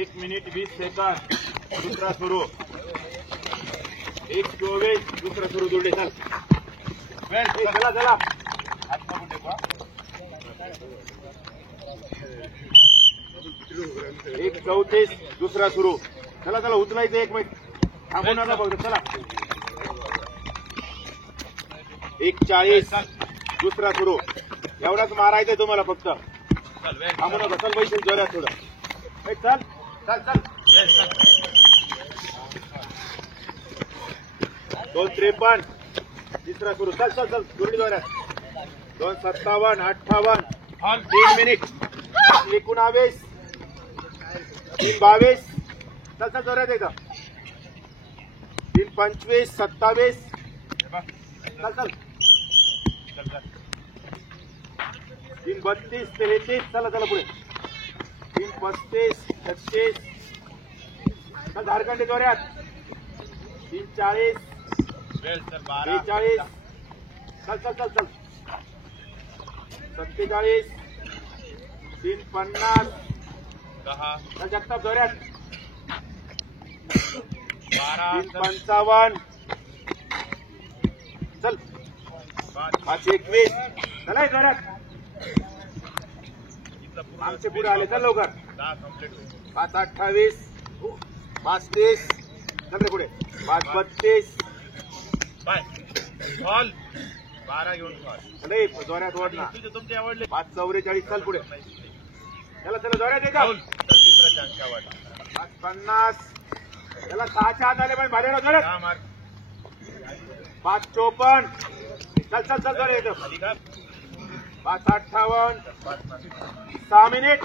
एक minute 20 second दुसरा सुरू 1:24 दुसरा सुरू जोडले चल चला चला 1:34 दुसरा सुरू चला चला उचलायचं 1 मिनिट थांबू नका बघ चला 1:40 दुसरा सुरू एवढाच मारायचंय तुम्हाला फक्त थांबू नका चल बैठक जोरात थोडं चल चल चल 2:53 तिसरा सुरू चल चल चल जोडी जोरात 2:57 58 3 मिनिट 19 3:22 चल चल जोरात एकदा 3:25 27 चल चल 3:32 33 चला चला पुढे 3:35 36 चल झारखंड जोरात 3:40 42 चल चल चल चल 47 3:50 चल जगताप जोरात 3:55 चल 5:21 चला जोरात आमचे पुढे आले चल लवकर 5:28 5:30 चल रे पुढे 5:32 बॉल 12 घेऊन चल जोरात ओढ ना तुमचे आवडले 5:44 चल पुढे चला चला जोरात येता 5:50 त्याला 6च्या आत आले पण भाड्याला जोरात 5:54 चल चल चल जोरात येतो 5:58 6 मिनिट